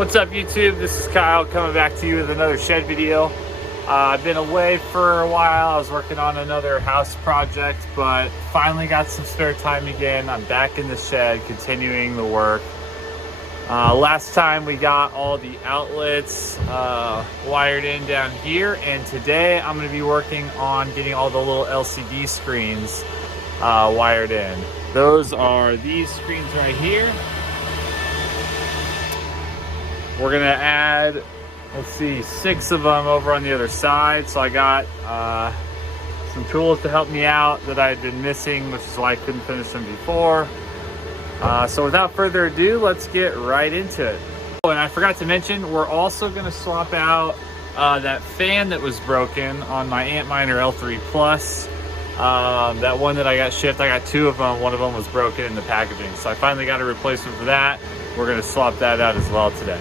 What's up YouTube? This is Kyle coming back to you with another shed video. I've been away for a while. I was working on another house project, but finally got some spare time again. I'm back in the shed continuing the work. Last time we got all the outlets wired in down here, and today I'm going to be working on getting all the little LCD screens wired in. Those are these screens right here. We're gonna add, let's see, 6 of them over on the other side. So I got some tools to help me out that I had been missing, which is why I couldn't finish them before. So without further ado, let's get right into it. Oh, and I forgot to mention, we're also gonna swap out that fan that was broken on my Antminer L3 Plus. That one that I got shipped, I got 2 of them. One of them was broken in the packaging. So I finally got a replacement for that. We're gonna swap that out as well today.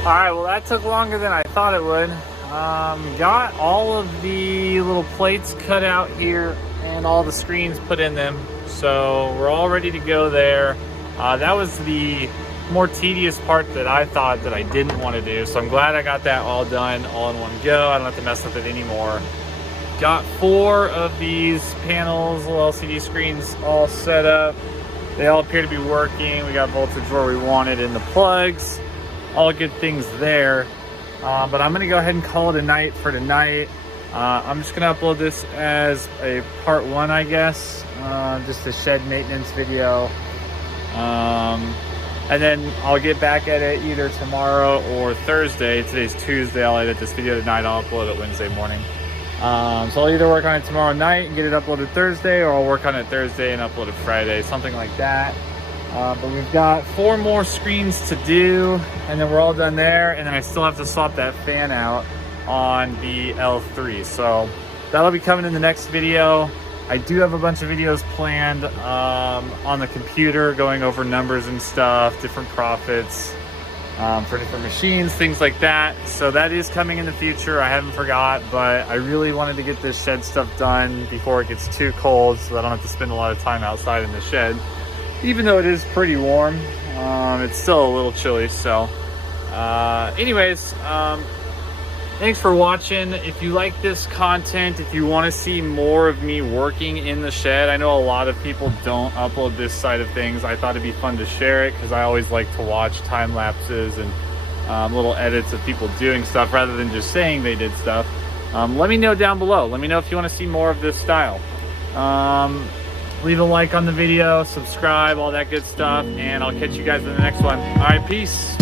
Alright, well that took longer than I thought it would. Got all of the little plates cut out here and all the screens put in them. So we're all ready to go there. That was the more tedious part that I thought that I didn't want to do. So I'm glad I got that all done all in one go. I don't have to mess with it anymore. Got 4 of these panels, little LCD screens all set up. They all appear to be working. We got voltage where we want it in the plugs. All good things there. But I'm gonna go ahead and call it a night for tonight. I'm just gonna upload this as a part 1, I guess. Just a shed maintenance video. And then I'll get back at it either tomorrow or Thursday. Today's Tuesday. I'll edit this video tonight. I'll upload it Wednesday morning. So I'll either work on it tomorrow night and get it uploaded Thursday, or I'll work on it Thursday and upload it Friday, something like that. But we've got 4 more screens to do, and then we're all done there. And then I still have to swap that fan out on the L3. So that'll be coming in the next video. I do have a bunch of videos planned on the computer, going over numbers and stuff, different profits for different machines, things like that. So that is coming in the future. I haven't forgot, but I really wanted to get this shed stuff done before it gets too cold, so I don't have to spend a lot of time outside in the shed. Even though it is pretty warm, it's still a little chilly. So anyways, thanks for watching. If you like this content, if you want to see more of me working in the shed, I know a lot of people don't upload this side of things. I thought it'd be fun to share it because I always like to watch time lapses and little edits of people doing stuff rather than just saying they did stuff. Let me know down below. Let me know if you want to see more of this style. Leave a like on the video, subscribe, all that good stuff, and I'll catch you guys in the next one. All right, peace.